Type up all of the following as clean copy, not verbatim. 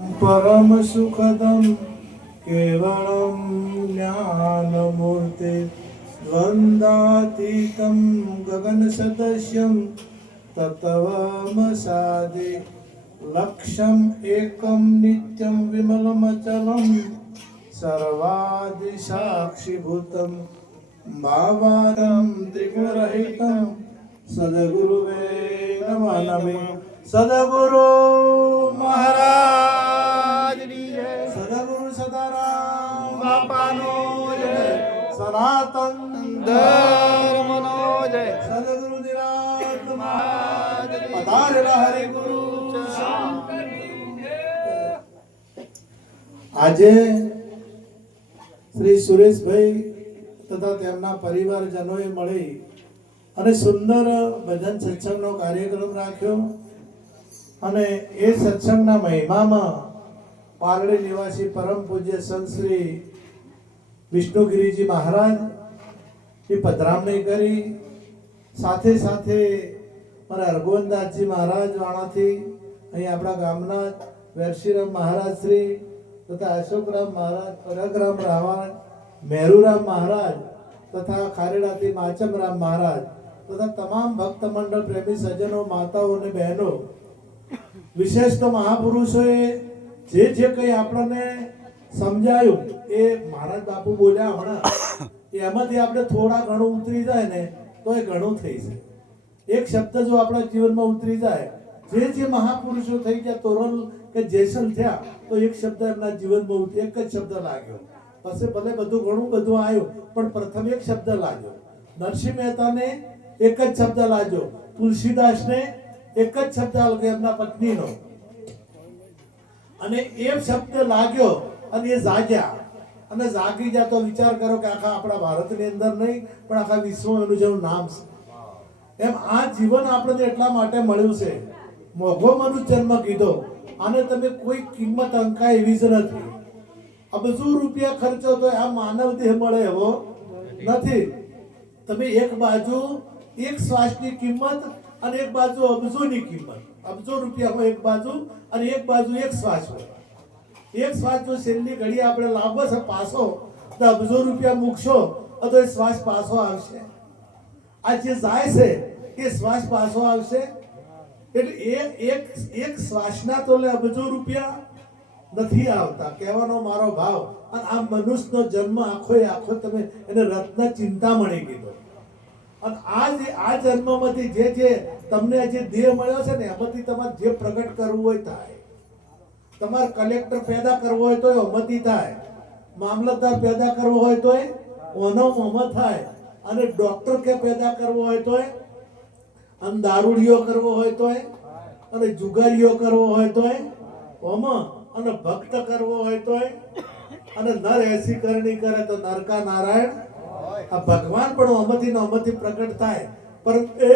परम सुखदं केवलं ज्ञानमूर्ते द्वन्द्वातीतं गगनसदृशं तत्त्वमसादे लक्ष्यम् एकं नित्यं विमलमचलं सर्वादिसाक्षिभूतं भावानं त्रिगुणरहितं सद्गुरुवे नमः नमः। सद्गुरु महाराज सद्गुरु सदाराम बापानो जय, सनातन धर्मनो जय, सद्गुरु निरात पधारेला हरि गुरु। આજે શ્રી સુરેશભાઈ તથા તેમના પરિવારજનોએ મળી અને સુંદર ભજન સત્સંગનો કાર્યક્રમ રાખ્યો અને એ સત્સંગના મહિમામાં પારડી નિવાસી પરમ પૂજ્ય સંત શ્રી વિષ્ણુગીરીજી મહારાજ એ પધરામણી કરી, સાથે સાથે મારા રઘુવંતદાસજી મહારાજ વાણાથી અહીં આપણા ગામના વેરશીરામ મહારાજ શ્રી તથા અશોકરામ મહારાજ, પરગરામ રાવણ, મેરુરામ મહારાજ તથા ખારેડાથી માચમરામ મહારાજ તથા તમામ ભક્ત મંડળ પ્રેમી સજ્જનો, માતાઓ અને બહેનો, વિશેષ તો મહાપુરુષોએ જે કંઈ આપણને સમજાયું એ મહારાજ બાપુ બોલ્યા હમણાં, એમાંથી આપણે થોડા ઘણું ઉતરી જાય ને તો એ ઘણું થઈ જાય. એક શબ્દ જો આપણા જીવનમાં ઉતરી જાય, જે મહાપુરુષો થઈ ગયા, તોરલ કે જેસલ થયા, તો એક શબ્દ એમના જીવનમાં એક જ શબ્દ લાગ્યો. પછી ભલે બધું ઘણું બધું આવ્યું, પણ પ્રથમ એક શબ્દ લાગ્યો. નરસિંહ મહેતાને એક જ શબ્દ લાગ્યો, તુલસીદાસને એક જ શબ્દ લાગ્યો એમના પત્નીનો, અને એ શબ્દ લાગ્યો અને એ જાગ્યા. અને જાગી ગયા તો વિચાર કરો કે આખા આપણા ભારતની અંદર નહીં પણ આખા વિશ્વમાં એનું જેવું નામ છે. એમ આ જીવન આપણને એટલા માટે મળ્યું છે. મોઘો મનુષ્ય જન્મ કીધો, આને તમે કોઈ કિંમત અંકા એવી જ નથી. અબજો રૂપિયા ખર્ચો તો આ માનવ દેહ મળે એવો નથી. તમે એક બાજુ એક શ્વાસની કિંમત અને એક બાજુ અબજોની કિંમત, અબજો રૂપિયા હોય એક બાજુ અને એક બાજુ એક શ્વાસ હોય. એક શ્વાસ જો છેલ્લી ઘડી આપણે લાવવો છે પાછો, તો અબજો રૂપિયા મૂકશો તો એ શ્વાસ પાછો આવશે. આ જે જાય છે એ શ્વાસ પાછો આવશે. એટલે એક શ્વાસના તોલે અબજો રૂપિયા નથી આવતા, કહેવાનો મારો ભાવ. અને આ મનુષ્યનો જન્મ આખો તમે એને રત્ન ચિંતામણી કીધો. અને આ જન્મમાંથી જે તમને જે દેહ મળ્યો છે ને એમાંથી તમારે જે પ્રગટ કરવું હોય થાય. તમારે કલેક્ટર પેદા કરવો હોય તો એમાંથી થાય, મામલતદાર પેદા કરવો હોય તો ઓનો મોમાં થાય, અને ડોક્ટર કે પેદા કરવો હોય તો, અને દારૂડિયો કરવો હોય તો, અને જુગારીઓ કરવો હોય તો ઓમાં, અને ભક્ત કરવો હોય તો, અને નર એસી કરણી કરે તો નરકા નારાયણ. આ ભગવાન પણ ઓમાંથી પ્રગટ થાય, પરંતુ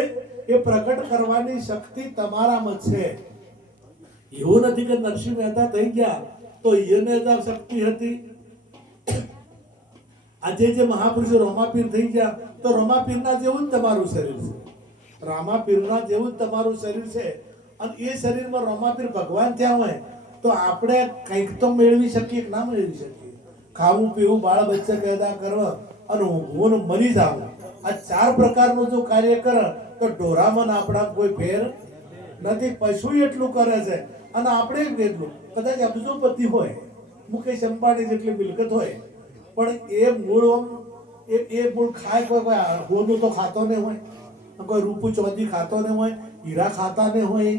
એ પ્રગટ કરવાની શક્તિ તમારામાં છે. એવું નથી કે નરસિંહ મહેતા થઈ ગયા તો એને જ શક્તિ હતી. આજે જે મહાપુરુષો રોમાપીર થઈ ગયા તો રોમાપીરના જેવું જ તમારું શરીર છે, રામાપીરના જેવું જ તમારું શરીર છે. અને એ શરીરમાં રોમાપીર ભગવાન થયા હોય તો આપણે કંઈક તો મેળવી શકીએ કે ના મેળવી શકીએ? ખાવું, પીવું, બાળ બચ્ચા પેદા કરવા અને ઊંઘવું ને મરી જવું, આ ચાર પ્રકારનું જો કાર્ય કરે તો ઢોરામાં આપણા કોઈ ફેર નથી. પશુ એટલું કરે છે અને આપણે એટલું. કદાચ અબજોપતિ હોય, મુકેશ અંબાણી જેટલી મિલકત હોય, પણ એ મૂળ ખાય કોઈ હોનું તો ખાતો નહીં હોય, કોઈ રૂપું ચોધી ખાતો નહીં હોય, હીરા ખાતા નહીં હોય,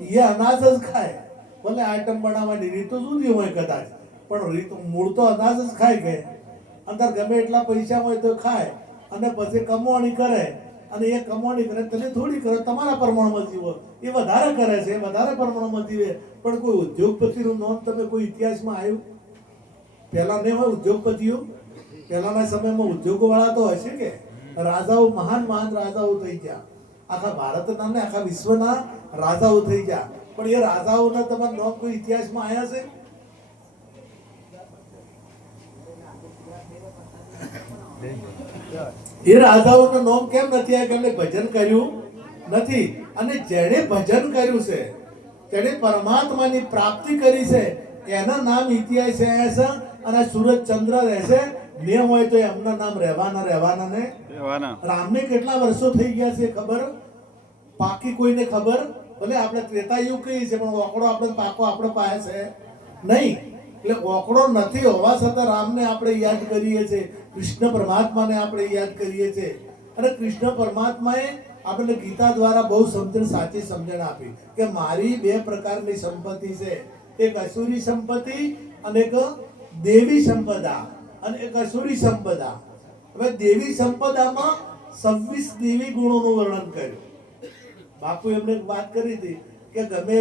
એ અનાજ જ ખાય. ભલે આઈટમ બનાવવાની રીતો જુદી હોય કદાચ, પણ રીત મૂળ તો અનાજ જ ખાય. કે અંદર ગમે એટલા પૈસા હોય તો ખાય, અને પછી કમાણી કરે, અને એ કમાણી કરે તમે થોડી કરો, તમારા પ્રમાણમાં જીવો. એ વધારે કરે છે, વધારે પ્રમાણમાં જીવે. પણ કોઈ ઉદ્યોગપતિનું નામ તમે કોઈ ઇતિહાસમાં આવ્યું? પહેલા નહીં હોય ઉદ્યોગપતિઓ? પહેલાના સમયમાં ઉદ્યોગવાળા તો હશે કે રાજાઓ, મહાન રાજાઓ થઈ ગયા, આખા ભારતના ને આખા વિશ્વના રાજાઓ થઈ ગયા. પણ એ રાજાઓના તમારા નામ કોઈ ઇતિહાસમાં આવ્યા છે? એ રાજાઓનું નામ કેમ નથી આવ્યા? કે એમને ભજન કર્યું નથી. અને જેણે ભજન કર્યું છે તેણે પરમાત્માની પ્રાપ્તિ કરી છે એના નામ ઇતિહાસ છે અને સૂરજ ચંદ્ર રહેશે ને હોય તો એમના નામ રહેવાના ને રામને કેટલા વર્ષો થઈ ગયા છે ખબર પાકી કોઈને ખબર ભલે આપણે ત્રેતાયુગ કહીએ છીએ પણ ઓકડો આપણે પાકો આપણો પાસે છે નહીં એટલે ઓકડો નથી હોવા છતાં રામને આપણે યાદ કરીએ છીએ કૃષ્ણ પરમાત્માને આપણે યાદ કરીએ છીએ અને કૃષ્ણ પરમાત્માએ આપણને ગીતા દ્વારા બહુ સાચી સમજણ આપી કે મારી બે પ્રકારની સંપત્તિ છે એક અસુરી સંપત્તિ અને એક દેવી સંપદા અને એક અસુરી સંપદા. હવે દેવી સંપદામાં 26 દેવી ગુણોનું વર્ણન કર્યું. બાપુ એમને એક વાત કરી હતી કે ગમે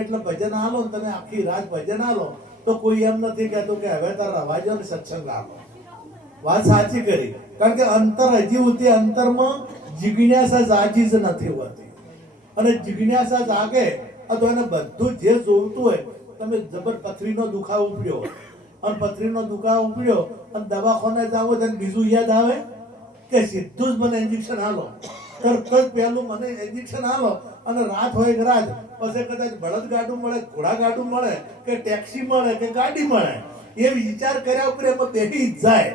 એટલે ભજન આલો ને તમે આખી રાત ભજન આલો તો કોઈ એમ નથી કહેતું કે હવે તાર રવા જાઓ ને સત્સંગ આલો. વાત સાચી કરી કારણ કે અંતર હજી ઉતી અંતરમાં જિજ્ઞાસા જાગી જ નથી હોતી અને જિજ્ઞાસા જાગે તો એને બધું જે જોઈતું હોય તમે જબર પથરીનો દુખાવો ઉપડ્યો અને પથરીનો દુખાવો ઉપડ્યો અને દવાખાને જાવ તો બીજું યાદ આવે કે સીધું જ મને ઇન્જેક્શન આલો તરત જ પહેલું મને ઇન્જેક્શન આલો અને રાત હોય કે રાત પછી કદાચ બળદ ગાડું મળે ઘોડા ગાડું મળે કે ટેક્સી મળે કે ગાડી મળે એ વિચાર કર્યા ઉપર એમાં બેસી જાય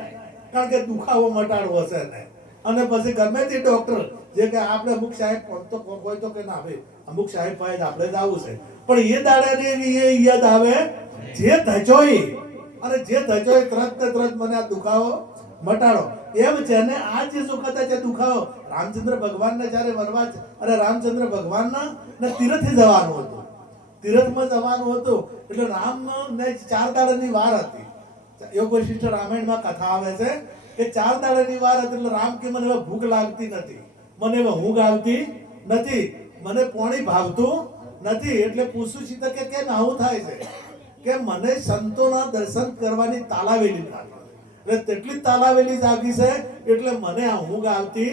કારણ કે દુખાવો મટાડવો હશે ને અને પછી ગમે તે ડોક્ટર જે કે આપણે અમુક સાહેબ તો કોઈ તો કે ના ભાઈ અમુક સાહેબ પાસે આપણે જ આવું છે પણ એ દાડાને એ યાદ આવે જે ધચોઈ અને જે ધચોઈ તરત મને આ દુખાવો મટાડો એમ છે ને આ જે સુખતા છે દુખાવો રામચંદ્ર ભગવાનને જ્યારે વનવાસ અને રામચંદ્ર ભગવાનના ને તીર્થે જવાનું હતું તીર્થમાં જવાનું હતું એટલે રામ ને 4 દાડાની વાર હતી. યોગ વશિષ્ઠ રામાયણમાં કથા આવે છે કે 4 દાડાની વાર હતી એટલે રામ કે મને ભૂખ લાગતી નથી મને ઊંઘ આવતી નથી મને પાણી ભાવતું નથી એટલે પૂછું સીતા કે કેમ આવું થાય છે કે મને સંતોના દર્શન કરવાની તાલાવેલી લાગે એટલે તેટલી તાલાવેલી જાગી છે એટલે મને આ ઊંઘ આવતી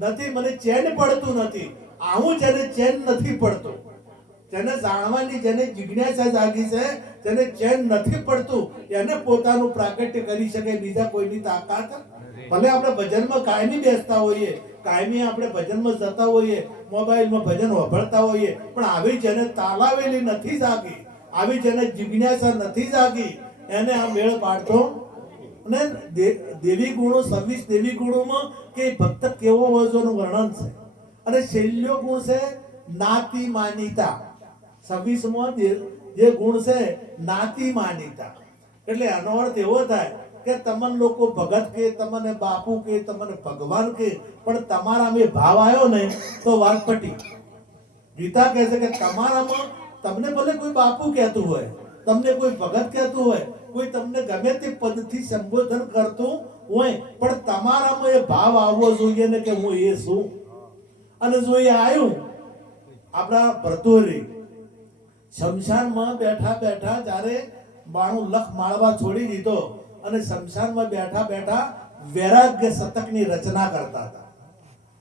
નથી મને ચેન પડતું નથી આવું જેને ચેન નથી પડતું જેને જાણવાની જેને જિજ્ઞાસા જાગી છે જેને ચેન નથી પડતું એને પોતાનું પ્રાગટ્ય કરી શકે બીજા કોઈની તાકાત ભલે આપણે ભજનમાં કાયમી બેસતા હોઈએ કાયમી આપણે ભજનમાં જતા હોઈએ મોબાઈલમાં ભજન વાપરતા હોઈએ પણ આવી જેને તાલાવેલી નથી જાગી આવી જેને જિજ્ઞાસા નથી જાગી એને આ મેળ પાડતો અને દેવી ગુણો 26 દેવી ગુણોમાં કે ભક્ત કેવો હોય એનું વર્ણન છે અને શૈલ્યો ગુણ છે નાતી માનીતા 26 માં જે ગુણ છે નાતી માનીતા એટલે આનો અર્થ એવો થાય કે તમને લોકો ભગત કે તમને બાપુ કે તમને ભગવાન કે પણ તમારામાં ભાવ આવ્યો ને તો વાત પટી. ગીતા કહે છે કે તમારામાં તમને ભલે કોઈ બાપુ કહેતું હોય તમને કોઈ ભગત કહેતું હોય કોઈ તમને ગમે તે પદથી સંબોધન કરતું હોય પણ તમારામાં એ ભાવ આવવો જોઈએ ને કે હું એ છું. અને જો એ આવ્યું આપણા ભરતોરી શમશાનમાં બેઠા જ્યારે 92 લાખ માળવા છોડી દીધો અને શમશાનમાં બેઠા વૈરાગ્ય શતકની રચના કરતા હતા.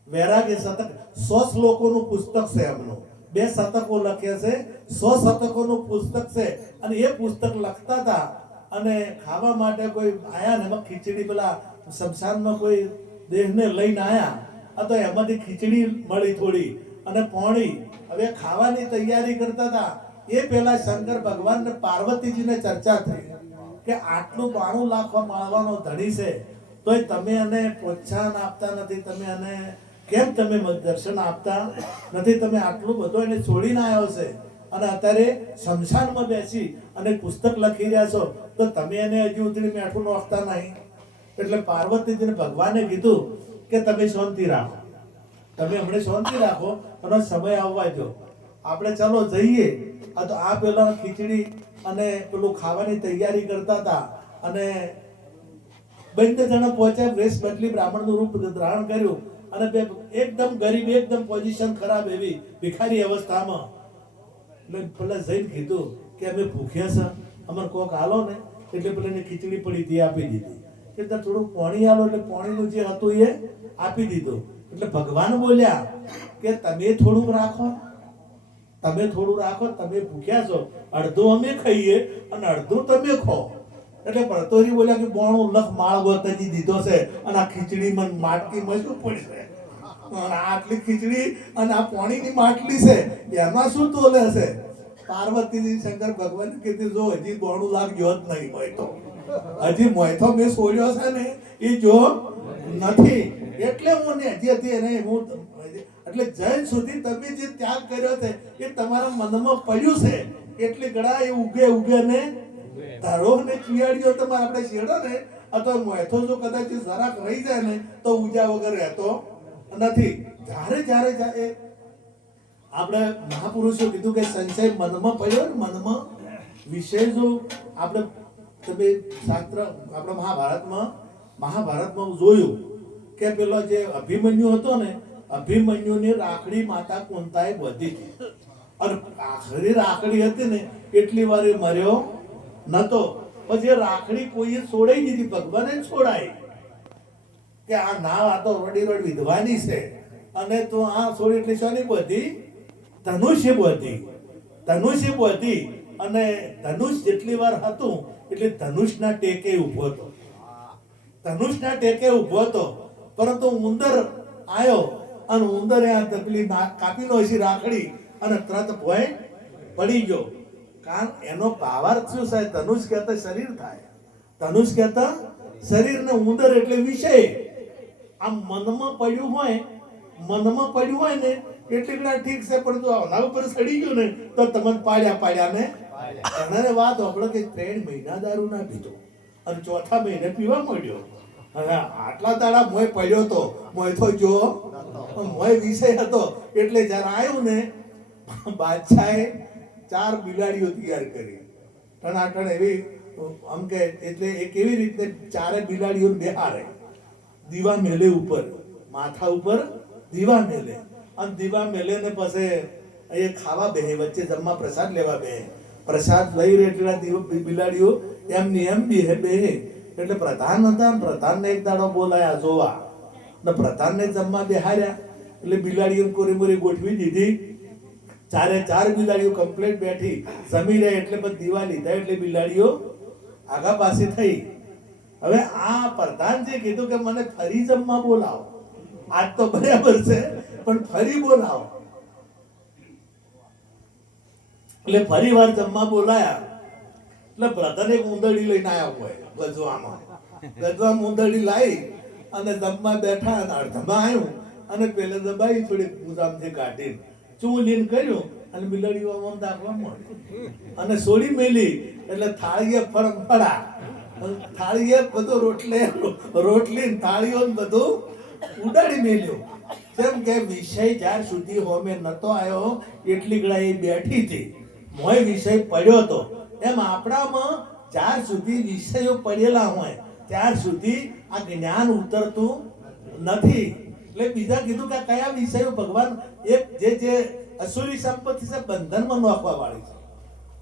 વૈરાગ્ય શતક 100 શ્લોકોનું પુસ્તક છે એમનું 2 શતકો લખ્યા છે 100 શતકોનું પુસ્તક છે અને એ પુસ્તક લખતા હતા અને ખાવા માટે કોઈ આયા ને એમાં ખીચડી પેલા શમશાનમાં કોઈ દેહને લઈને આયા તો એમાંથી ખીચડી મળી થોડી અને પાણી હવે ખાવાની તૈયારી કરતા હતા એ પેલા શંકર ભગવાન ને પાર્વતીજીને ચર્ચા થઈ કે આટલું 92 લાખ માળવાનો ધણી છે તોય તમે એને પ્રોત્સાહન આપતા નથી તમે એને કેમ તમે દર્શન આપતા નથી તમે આટલું બધું એને છોડીને આવ્યો છે અને અત્યારે શમશાનમાં બેસી અને પુસ્તક લખી રહ્યા છો તો તમે એને હજી ઉતરી મેઠું નોખતા નહીં. એટલે પાર્વતીજીને ભગવાને કીધું કે તમે શાંતિ રાખો તમે હમણાં શાંતિ રાખો અને સમય આવવા દો આપણે ચાલો જઈએ. આ તો આ પેલા ખીચડી અને પેલું ખાવાની તૈયારી કરતા હતા અને 2 જણા પહોંચ્યા વેશ બદલી બ્રાહ્મણનું રૂપ ધારણ કર્યું અને એકદમ ગરીબ એકદમ પોઝિશન ખરાબ એવી ભિખારી અવસ્થામાં એટલે પેલા જઈને કીધું કે અમે ભૂખ્યા છે અમારે કોક આલો ને એટલે પેલાને ખીચડી પડી હતી આપી દીધી એટલે થોડું પાણી આલો એટલે પાણીનું જે હતું એ આપી દીધું. એટલે ભગવાન બોલ્યા કે તમે થોડુંક રાખો તમે ભૂખ્યા છો અડધું અમે ખાઈએ અને અડધું તમે ખો. એટલે ભરતોરી બોલ્યા કે 92 લાખ માળ ગોતજી દીધો છે અને આ ખીચડીમાં માટલીમાં શું પડશે આટલી ખીચડી અને આ પાણીની માટલી છે એમાં શું તોલે હશે પાર્વતીજી શંકર ભગવાન કીધું જો હજી 92 લાખ ગયો જ નહીં હોય તો હજી મોયથો મેં છોડ્યો છે ને એ જો નથી એટલે હું ને હજી એને હું એટલે જૈન સુધી તમે જે ત્યાગ કર્યો છે એ તમારા મનમાં પડ્યું છે એટલે ઘણા એ ઉગે ને ધારો ને ચિયાડીઓ તમારે આપણે છેડો ને અથવા મોયથો જો કદાચ જરાક રહી જાય ને તો ઉજા વગર રહેતો નથી. જ્યારે આપણે મહાપુરુષો કીધું કે સંશય મનમાં પડ્યો ને મનમાં વિષય જો આપણે તમે શાસ્ત્ર આપણે મહાભારતમાં જોયું કે પેલો જે અભિમન્યુ હતો ને અભિમન્યુની રાખડી માતા કુંતાએ બાંધી હતી અને આખરી રાખડી હતી ને એટલી વાર એ મર્યો નતો. પછી રાખડી કોઈએ છોડાઈ દીધી, ભગવાને છોડાઈ કે આ ના આ તો રોડ વિધવાની છે અને તો આ છોડી એટલે શાની બધી ધનુષ્ય બધી અને ધનુષ જેટલી વાર હતું એટલે ધનુષના ટેકે ઊભો હતો પરંતુ ઉંદર આવ્યો અને ઉંદરે આ તકલીફ કાપી નો હશે રાખડી અને તરત ભોય પડી ગયો. કારણ એનો ભાવાર્થ શું છે? ધનુષ કહેતા શરીર થાય, ધનુષ કહેતા શરીર ને ઉંદર એટલે વિષય. આ મનમાં પડ્યું હોય ને એટલે ઠીક છે, પણ જો આના ઉપર સડી ગયું ને તો તમને પાડ્યા ને એને વાત આપણો કે 3 મહિના દારૂ ના પીધો અને ચોથા મહિને પીવા મળ્યો. હવે આટલા દાડા મોય પડ્યો તો મોય તો જો મોય વિષય હતો એટલે જ્યારે આવ્યું ને બાદશાહે 4 બિલાડીઓ તૈયાર કરી ટણાટણ એવી આમ કે એટલે એ કેવી રીતે 4 બિલાડીઓ બેહારે દીવા મેલે ઉપર માથા ઉપર દીવા મેલે અને દીવા મેલે ને પછી એ ખાવા બેહે વચ્ચે જમવા પ્રસાદ લેવા બેહે. પ્રસાદ લઈ રેટલા બિલાડીઓ એમની એમ બેહે એટલે પ્રધાન હતા ને પ્રધાનને એક દાડો બોલાયા જોવા ને પ્રધાનને જમવા બેહાર્યા એટલે બિલાડીઓ કોરીમોરી ગોઠવી દીધી. 4 બિલાડીઓ કમ્પ્લીટ બેઠી જમી રહે એટલે પછી દીવા લીધા એટલે બિલાડીઓ આગા પાછી થઈ. હવે આ પ્રધાનજી કીધું કે મને ફરી જમવા બોલાવો, આજ તો બરાબર છે પણ ફરી બોલાવો. એટલે ફરી વાર જમવા બોલાયા એટલે પ્રધાન એક ઉંદરડી લઈને આવ્યા હોય ગજવામાં ઉંદરડી લાવી અને જમવા બેઠા અને અડધામાં આવ્યું અને પેલે દબાઈ થોડી ગુજામથી કાઢીને ચૂલીને કર્યું અને બિલાડીઓ આમ દાખવા મળી અને સોડી મેલી એટલે થાળીએ ફળા થાળીએ બધું રોટલી થાળીઓ બધું ઉડાડી મેલ્યું. જેમ કે વિષય જ્યાર સુધી હોમે નતો આવ્યો એટલી ઘડા એ બેઠી હતી, મોય વિષય પડ્યો હતો. એમ આપણામાં જ્યાર સુધી વિષયો પડેલા હોય ત્યાર સુધી આ જ્ઞાન ઉતરતું નથી. એટલે બીજા કીધું કે કયા વિષયો ભગવાન એક જે અસુરી સંપત્તિ છે બંધનમાં નાખવા વાળી છે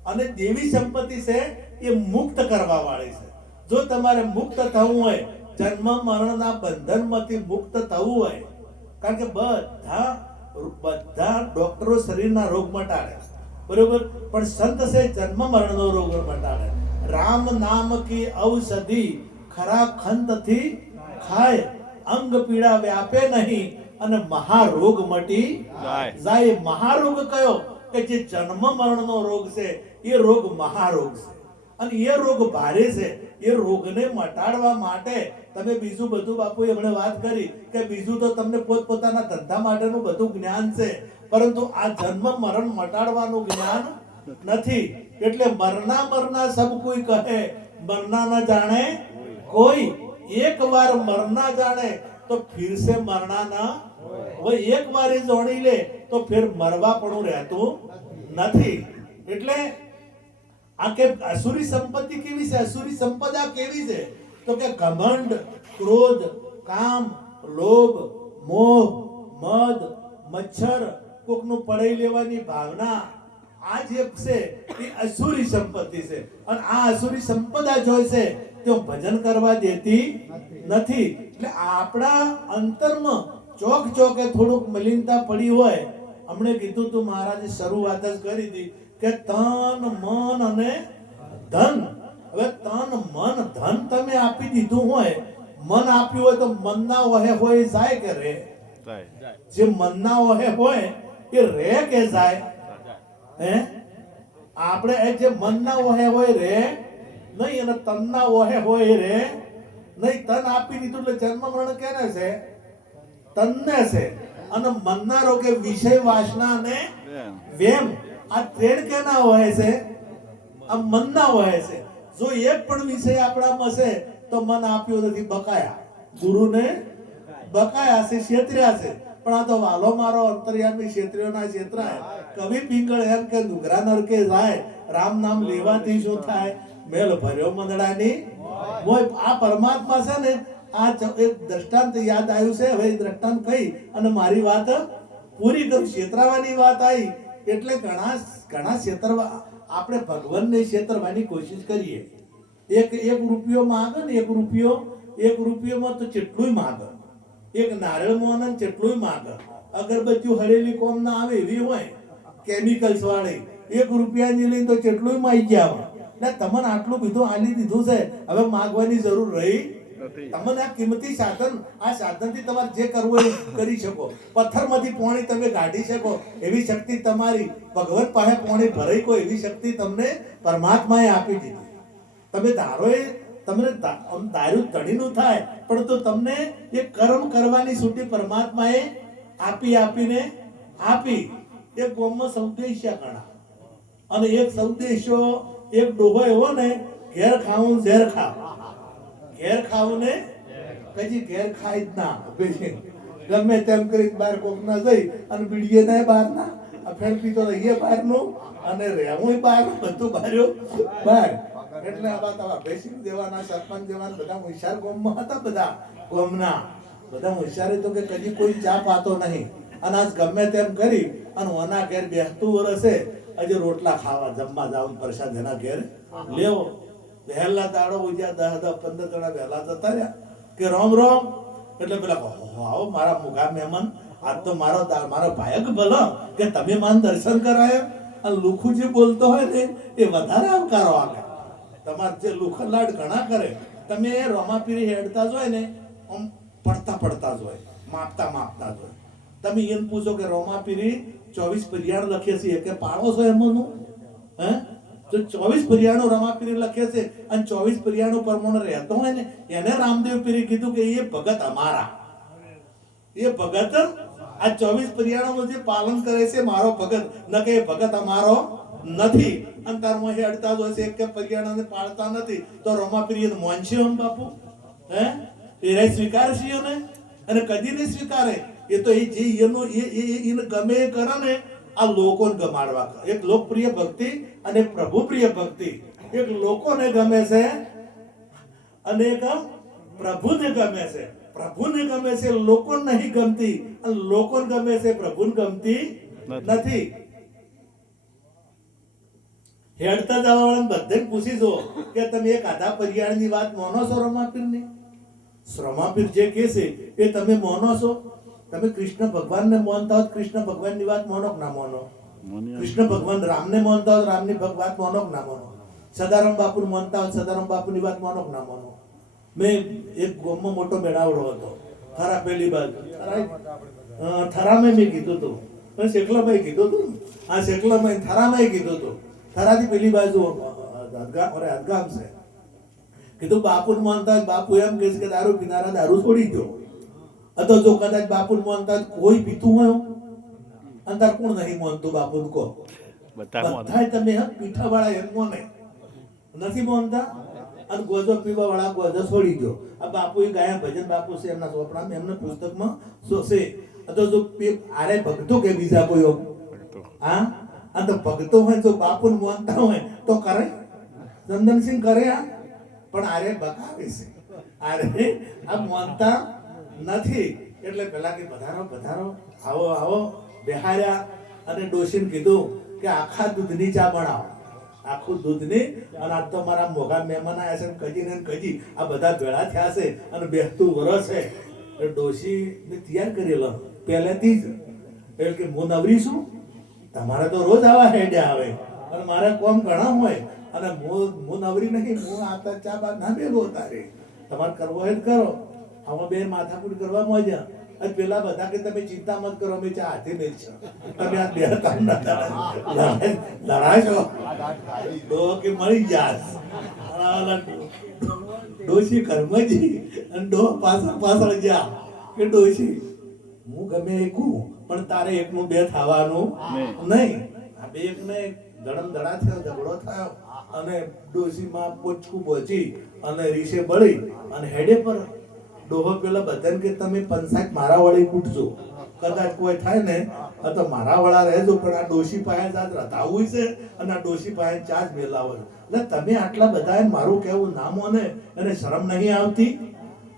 અને દેવી સંપત્તિ છે એ મુક્ત કરવા વાળી છે. જો તમારે મુક્ત થવું હોય, જન્મ મરણના બંધનમાંથી મુક્ત થવું હોય, કારણ કે બધા ડોક્ટરો શરીરના રોગ મટાડે બરોબર, પણ સંત છે જન્મ મરણનો રોગ મટાડે. રામ નામ કી ઔષધિ ખરા ખંતથી ખાય, અંગ પીડા વ્યાપે નહીં અને મહારોગ મટી જાય. મહારોગ કયો? કે જે જન્મ મરણનો રોગ છે એ રોગ મહારોગ છે અને એ રોગ ભારે છે. એ રોગને મટાડવા માટે તમે બીજું બધું બાપુએ હમણે વાત કરી કે બીજું તો તમને પોતપોતાના ધંધા માટેનું બધું જ્ઞાન છે, પરંતુ આ જન્મ મરણ મટાડવાનું જ્ઞાન નથી. એટલે મરના સબ કોઈ કહે, મરના ન જાણે કોઈ. એક વાર મરના જાણે તો ફિર સે મરના ના હોય. એક વાર એ જાણી લે તો ફિર મરવા પણ રહેતું નથી. એટલે આ કે અસુરી સંપત્તિ કેવી છે? અસુરી સંપદા કેવી છે? તો કે ઘમંડ, ક્રોધ, કામ, લોભ, મોહ, મદ, મચ્છર, કોકનું પડાઈ લેવાની ભાવના, આ જે છે એ અસુરી સંપત્તિ છે. અને આ અસુરી સંપદા જોઈ છે તે ભજન કરવા દેતી નથી. એટલે આપણા અંતરમાં ચોકે થોડુંક મલિનતા પડી હોય. હમણે કીધું તું મહારાજે શરૂઆત જ કરી હતી કે તન મન અને ધન. હવે તન મન ધન તમે આપી દીધું હોય, મન આપ્યું હોય તો મનના ઓહે હોય જાય કે રે? જે મનના ઓહે હોય એ રે કે જાય? હે આપણે એ જે મનના ઓહે હોય રે નહીં અને તનના ઓહે હોય રે નહીં, તન આપી દીધું એટલે જન્મ મરણ કેને છે? તનને છે. અને મનના રોગે વિષય વાસના અને વેમ, આ ત્રણ કેના હોય છે? આ મનના હોય છે. જો એક પણ વિષય આપણામાં છે તો મન આપ્યો નથી, બકાયા ગુરુને બકાયા છે, ક્ષેત્ર્યા છે. પણ આ તો વાલો મારો અંતર્યામી ક્ષેત્રીઓના ક્ષેત્રાય. કવિ પિંગળ એમ કે ડુંગરા નરકે જાય, રામ નામ લેવાથી શું થાય? મેલ ભર્યો મંદડાની મોય. આ પરમાત્મા છે ને, આ એક દ્રષ્ટાંત યાદ આવ્યું છે. હવે દ્રષ્ટાંત કહી અને મારી વાત પૂરી કરું. ક્ષેત્રવાની વાત આવી એટલે ઘણા ક્ષેત્રવા આપણે ભગવાનને ક્ષેત્રવાની કોશિશ કરીએ. એક રૂપિયો માંગે ને, એક રૂપિયોમાં તો કેટલું માંગે. એક નારિયેળ મોહન કેટલું માંગે. અગરબત્તી હળેલી કોમ ના આવે એવી હોય, કેમિકલ્સ વાળી. 1 રૂપિયાની લઈને તો કેટલું માઈ ગયા. ને તમને આટલું બધું આલી દીધું છે, હવે માંગવાની જરૂર રહી તમને. આ કિંમતી સાધન, આ સાધનથી તમારે જે કરવું એ કરી શકો. પથ્થરમાંથી પાણી તમે કાઢી શકો એવી શક્તિ તમારી. ભગવાન પાસે પાણી ભરાઈ કોઈ એવી શક્તિ તમને પરમાત્માએ આપી દીધી. તમે ધારો એ તમને ધાર્યું તણીનું થાય, પણ તો તમને એ કર્મ કરવાની છૂટી પરમાત્માએ આપીને આપી. એક ગોમમાં સૌદેશ્યા ગણા અને એક સૌદેશો, એક ડોહો એવો ને, ઘેર ખાવું ઝેર ખાવ. ઘેર ખાવું ને કજી ઘેર ખાઈ જ ના, ગમે તેમ કરી બહાર કોક ના જઈ અને બીડીએ ના બહાર ના, ફેણ પીતો રહીએ બહાર નું અને રહેવું બહાર, બધું બહાર. એટલે આ વાત આવા ભેસી દેવાના, સરપંચ દેવાના બધા હોશિયાર ગોમમાં હતા. બધા ગોમના બધા હોશિયાર તો કે કદી કોઈ ચા પાતો નહીં. અને આજ ગમે તેમ કરી અને ઓના ઘેર બેસતું વર્ષે હજી રોટલા ખાવા જમવા જાવ, પ્રસાદ એના ઘેર લેવો. વહેલા દાડો ઉજ્યા 10-15 જણા વહેલા જતા રહ્યા કે રોમ રોમ. એટલે પેલા આવો મારા મુગા મહેમાન, આજ તો મારો ભાયક ભલો કે તમે માન દર્શન કરાયા. અને લુખું જે બોલતો હોય ને એ વધારે આવકારો આપે. તમારે જે લુખલાડ ઘણા કરે, તમે રોમાપીરી હેડતા જ હોય ને, આમ પડતા જ હોય, માપતા જ હોય. તમે એમ પૂછો કે રોમાપીરી 24 પર્યાણ લખે છે કે પાડો છો એમનું? હે, જો 24 પર્યાણો રમાપીરી લખે છે અને 24 પર્યાણો પરમોણ રહેતો હોય ને, એને રામદેવ પીરી કીધું કે એ ભગત અમારા. એ ભગત આ 24 પર્યાણોનું જે પાલન કરે છે મારો ભગત, ન કે એ ભગત અમારો નથી. અંતરમાં હેડતા જ હોય છે, એક કે પર્યાણોને પાળતા નથી તો રમાપીરી એને મોનશે એમ બાપુ? હે, એ સ્વીકારશે ને? અને કદી નહીં સ્વીકારે. એ તો એ જે એને ગમે એ કરે ને, આ લોકોને ગમાડવા. એક લોકપ્રિય ભક્તિ અને પ્રભુ પ્રિય ભક્તિ. એક લોકોને ગમે છે અને એક પ્રભુને ગમે છે. પ્રભુને ગમે છે, લોકોને નહીં ગમતી. અને લોકોને ગમે છે, પ્રભુને ગમતી નથી. હેડતા જવા વાળાને બધાને પૂછી જો કે તમે એક આધા પર્યાણની વાત માનો છો રમાપીરની? રમાપીર જે કહે છે એ તમે માનો છો? તમે કૃષ્ણ ભગવાનને માનતા હો, કૃષ્ણ ભગવાનની વાત માનો કે ના માનો? કૃષ્ણ ભગવાન રામને માનતા હો, રામની વાત માનો કે ના માનો? સદારામ બાપુને માનતા હો, સદારામ બાપુની વાત માનો કે ના માનો? મેં એક ગામમાં મોટો મેળાવડો હતો, થરા પેલી બાજુ થરામાં મેં કીધું હતું, શેખલાભાઈ કીધું હતું, આ શેખલાભાઈ થરામાં કીધું હતું. થરાથી પેલી બાજુ હદગામ છે. કીધું બાપુને માનતા હોય, બાપુ એમ કહે કે દારૂ પીનારા દારૂ છોડી દો. અથવા જો કદાચ બાપુને માનતા કોઈ પીતું હોય અંતર કોણ નહીં માનતું બાપુને કહો? બધા તમે પીઠા વાળા એમ માને નથી માનતા. અને ગોજો પીવા વાળા ગોજો છોડી દો. આ બાપુ એ ગાયા ભજન બાપુ છે એમના ચોપડામાં, એમના પુસ્તકમાં છે. અથવા જો આરે ભક્તો કે બીજા કોઈ હા, અને ભક્તો હોય જો બાપુને માનતા હોય તો કરે. ચંદનસિંહ કરે આ, પણ આરે બકાવે છે. આરે આ માનતા નથી. એટલે પેલા કે પધારો આવો બેહાર્યા અને ડોશીને કીધું કે આખા દૂધની ચા બનાવો. આખું દૂધની. અને આજ તો મારા મોગા મહેમાન આવ્યા છે, કજી ને કજી આ બધા ભેળા થયા છે અને બેસતું વરસ છે. એટલે ડોશી તૈયાર કરેલો પહેલેથી જ. એટલે કે હું નવરી છું, તમારે તો રોજ આવા હેડ્યા આવે અને મારે કોમ ઘણા હોય અને હું નવરી નહીં, હું આ ચા બાદ ના બેગો તારે તમારે કરવો હોય કરો. આમાં બે માથાકૂટ કરવા મજા અને પેલા બધા કે તમે ચિંતા મત કરો અમે ચા હાથે મેળશો તમે આ બે કામ ના લડાશો તો કે મળી જાય ડોશી કર્મજી અને ડો પાછળ ગયા કે ડોશી હું ગમે એકું પણ તારે એકનું બે થવાનું નહીં. આ બે એક ને ધડમ ધડા થયો, ઝઘડો થયો અને ડોશીમાં પોચકું પહોંચી અને રીસે બળી અને હેડે પર ડોહો પેલા બધાને કે તમે પંચાયત મારા વળી કૂટજો, કદાચ કોઈ થાય ને તો મારા વડા રહેજો, પણ આ ડોશી પાસે જાત રતાવું છે અને આ ડોશી પાસે ચાજ મેલાવો એટલે તમે આટલા બધા મારું કેવું ના મોને એને શરમ નહીં આવતી.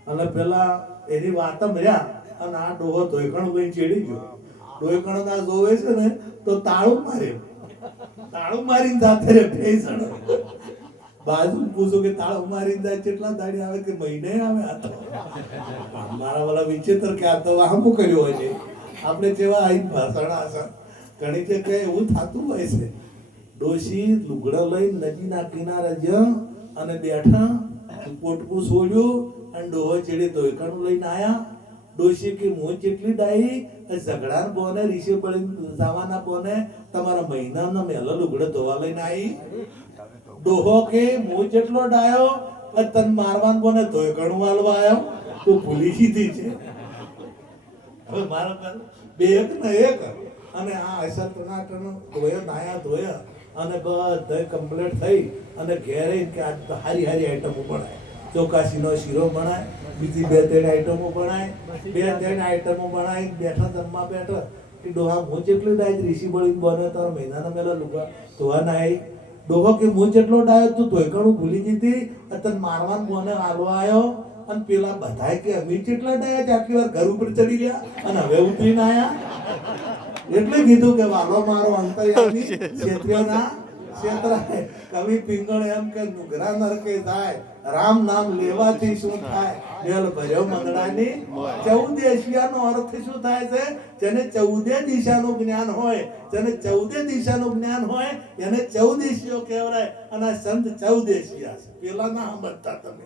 અને પેલા એની વાત રહ્યા અને આ ડોહો ધોઈકણ ભાઈ ચેડી ગયો. ધોઈકણ ના જોવે છે ને તો તાળું મારીને જાતે રે ભેસણ બાજુ પૂછો કે તાળું મારીને જાય કેટલા દાડી આવે કે મહિને આવે. આ તો મારા વાળા વિચિત્ર કે આ તો આમું કર્યું હોય છે આપણે જેવા આઈ ભાષણ આસા ઘણી જગ્યાએ એવું થતું હોય છે. ડોશી લુગડો લઈ નદીના કિનારે જ અને બેઠા, પોટકું છોડ્યું અને ડોહો ચેડી ધોઈકણું લઈને આયા. ડોશી કે હું જેટલી ડાઈ ઝઘડા બોને રીસે પડી જવાના બોને તમારા મહિનાનો મેલો લુગડો ધોવા લઈને આવી. ડોહો કે હું જેટલો ડાયો તન મારવાન બોને ધોઈકણું વાળવા આવ્યો તો ભૂલી સીધી છે. હવે મારા બે એક ને એક અને આ અસર ટનાટનો ધોયા નાયા ધોયા અને બધા કમ્પ્લીટ થઈ અને ઘેરે કે આ હારી હારી આઈટમો બનાય. ચોકાસીનો શીરો બનાય, બીજી બે ત્રણ આઈટમો બનાય, બે ત્રણ આઈટમો બનાય. બેઠા જમવા બેઠા કે ડોહા હું જેટલો ડાય રીસી બળીને બને તારા મહિનાના મેલા લુગા ધોવા નાય. ડોહો કે હું જેટલો ડાયો તું ધોઈકણું ભૂલી દીધી તને મારવાન બોને હાલવા આવ્યો. અને પેલા બધાય કે અમે જેટલા ડાયા છે આટલી વાર ઘર ઉપર ચડી ગયા અને હવે ઉતરીને આયા. એટલે કીધું કે વાલો મારો અંતર્યામી ક્ષેત્રીઓના ક્ષેત્રાય. કવિ પિંગળ એમ કે નુગરા નરકે થાય રામ નામ લેવાથી શું થાય બેલ ભર્યો મંગળાની 14 એશિયાનો અર્થ શું થાય છે? જેને 14 દિશાનું જ્ઞાન હોય, જેને 14 દિશાનું જ્ઞાન હોય એને 14 એશિયો કહેવાય. અને સંત 14 એશિયા છે. પેલા ના સમજતા તમે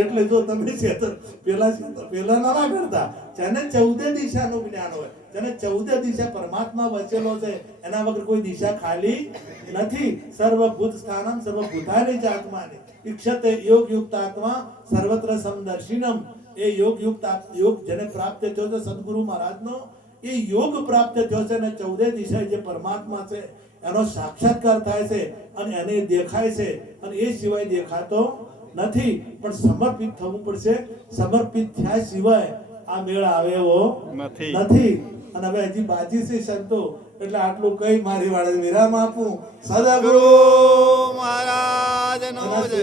એટલે જો તમે પેલા ના કરતા. જેને 14 દિશાનું જ્ઞાન હોય, જેને 14 દિશા પરમાત્મા વચેલો છે એના વગર કોઈ દિશા ખાલી નથી. સર્વભૂત સ્થાનમ સર્વભૂતાની જ આત્માની ઈક્ષતે યોગ યુક્ત આત્મા સર્વત્ર સમદર્શિનમ. એ યોગ યુક્ત યોગ જેને પ્રાપ્ત થયો છે સદગુરુ મહારાજનો, એ યોગ પ્રાપ્ત થયો છે અને 14 દિશા જે પરમાત્મા છે એનો સાક્ષાત્કાર થાય છે અને એને દેખાય છે અને એ સિવાય દેખાતો નથી. પણ સમર્પિત થવું પડશે. સમર્પિત થયા સિવાય આ મેળ આવે એવો નથી. અને હવે હજી બાજી છે સંતો એટલે આટલું કઈ મારી વાળે વિરામ આપું. સદગુરુ મહારાજ નો જય.